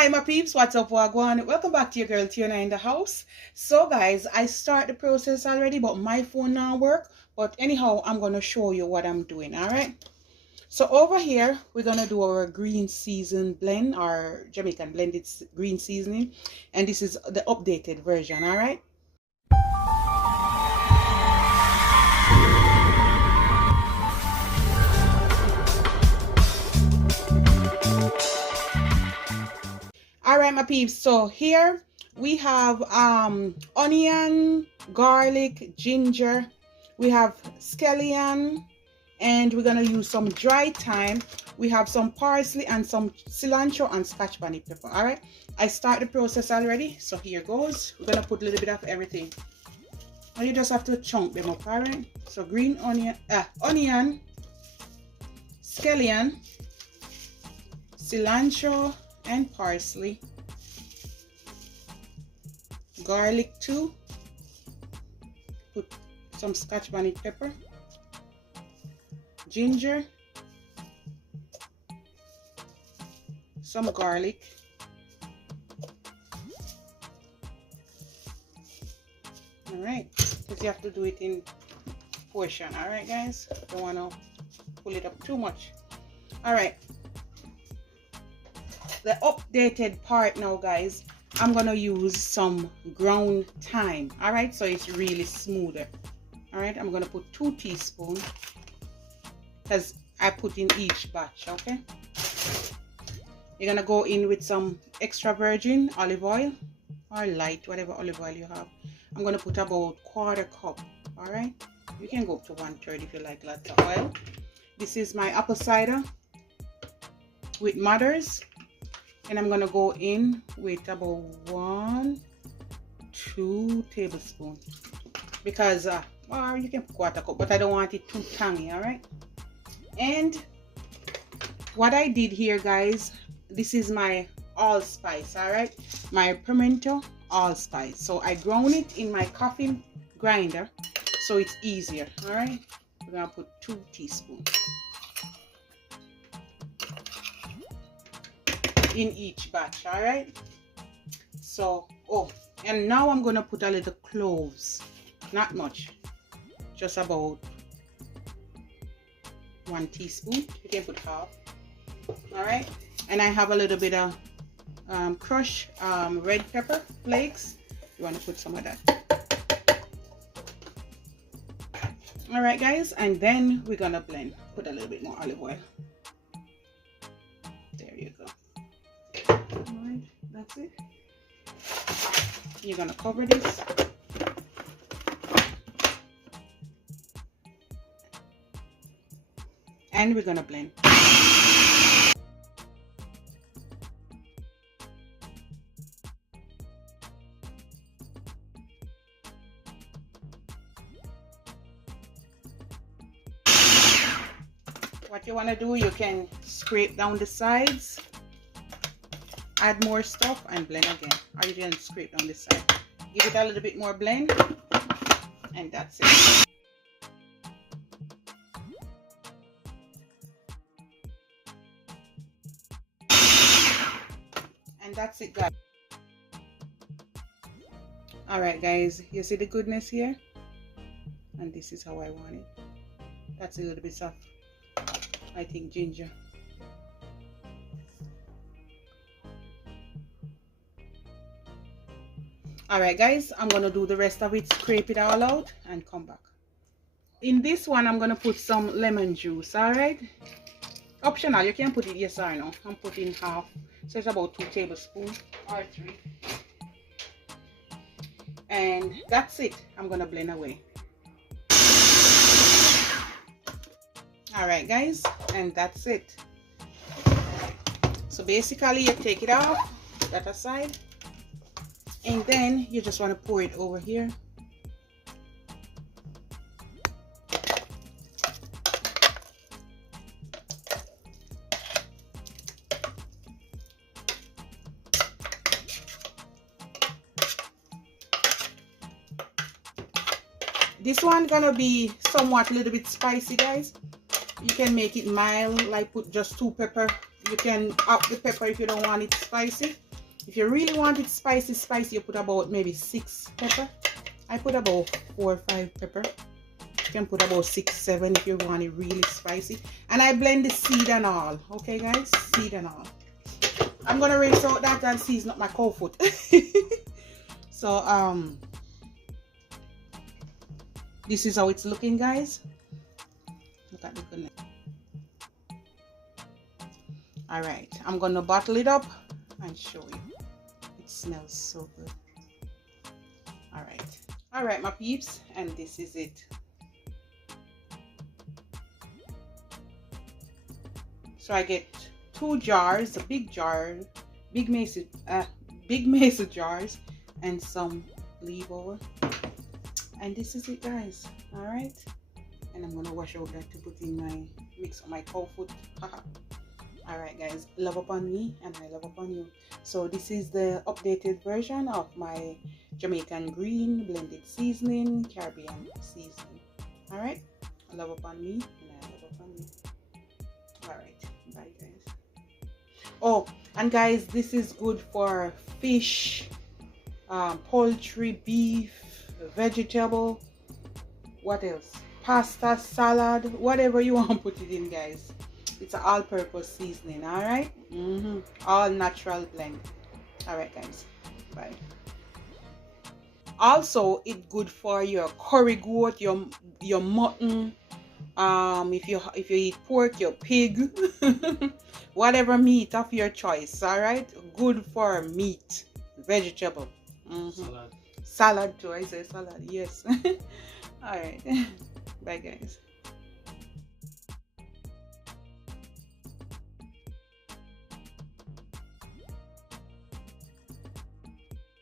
Hi my peeps, what's up, wagwan? Welcome back to your girl Tionia in the house. So guys, I start the process already, but my phone now work. But anyhow, I'm gonna show you what I'm doing. All right. So over here, we're gonna do our green season blend, our Jamaican blended green seasoning, and this is the updated version. All right. All right, my peeps. So here we have onion, garlic, ginger. We have scallion, and we're gonna use some dry thyme. We have some parsley and some cilantro and scotch bonnet pepper. All right, I start the process already, so here goes. We're gonna put a little bit of everything, and you just have to chunk them up. All right, so green onion, scallion, cilantro and parsley, garlic too, put some scotch bonnet pepper, ginger, some garlic, all right, because you have to do it in portion. All right guys, don't want to pull it up too much. All right, the updated part now guys, I'm gonna use some ground thyme. All right, so it's really smoother. All right, I'm gonna put 2 teaspoons because I put in each batch. Okay, you're gonna go in with some extra virgin olive oil or light, whatever olive oil you have. I'm gonna put about 1/4 cup. All right, you can go up to 1/3 if you like lots of oil. This is my apple cider with mothers, and I'm gonna go in with about 1-2 tablespoons because or you can put 1/4 cup, but I don't want it too tangy. All right, and what I did here guys, this is my allspice. All right, my pimento allspice, so I ground it in my coffee grinder so it's easier. All right, we're gonna put 2 teaspoons in each batch. All right, so and now I'm gonna put a little cloves, not much, just about 1 teaspoon. You can put half. All right, and I have a little bit of crushed red pepper flakes. You want to put some of that. All right guys, and then we're gonna blend. Put a little bit more olive oil. There you go. All right, that's it. You're gonna cover this. And we're gonna blend. What you want to do, you can scrape down the sides, add more stuff and blend again, or you can scrape down the side. Give it a little bit more blend, and that's it. And that's it guys. All right guys, you see the goodness here, and this is how I want it. That's a little bit of, I think, ginger. All right guys, I'm gonna do the rest of it, scrape it all out and come back. In this one I'm gonna put some lemon juice. All right, optional, you can put it yes or no. I'm putting half, so it's about 2 tablespoons or 3, and that's it. I'm gonna blend away. All right guys, and that's it. So basically you take it off that aside, and then you just want to pour it over here. This one gonna be somewhat a little bit spicy guys. You can make it mild, like put just 2 pepper. You can up the pepper if you don't want it spicy. If you really want it spicy, you put about maybe 6 pepper. I put about 4 or 5 pepper. You can put about 6, 7 if you want it really spicy. And I blend the seed and all. Okay, guys, seed and all. I'm gonna rinse out that and season up my cow foot. So this is how it's looking, guys. Look at the goodness. All right, I'm gonna bottle it up and show you. It smells so good. All right, my peeps, and this is it. So I get 2 jars, a big jar, big mason jars, and some leave over. And this is it, guys. All right, and I'm gonna wash out that to put in my mix of my cow food. All right, guys, love upon me and I love upon you. So this is the updated version of my Jamaican green blended seasoning, Caribbean seasoning. All right, love upon me and I love upon you. All right, bye, guys. Oh, and guys, this is good for fish, poultry, beef, vegetable, what else, pasta, salad, whatever you want to put it in, guys. It's an all-purpose seasoning. All right, all natural blend. All right, guys, bye. Also, it's good for your curry goat, your mutton, if you eat pork, your pig, whatever meat of your choice. All right, good for meat, vegetable, salad too. I say salad, yes. All right. Bye, guys.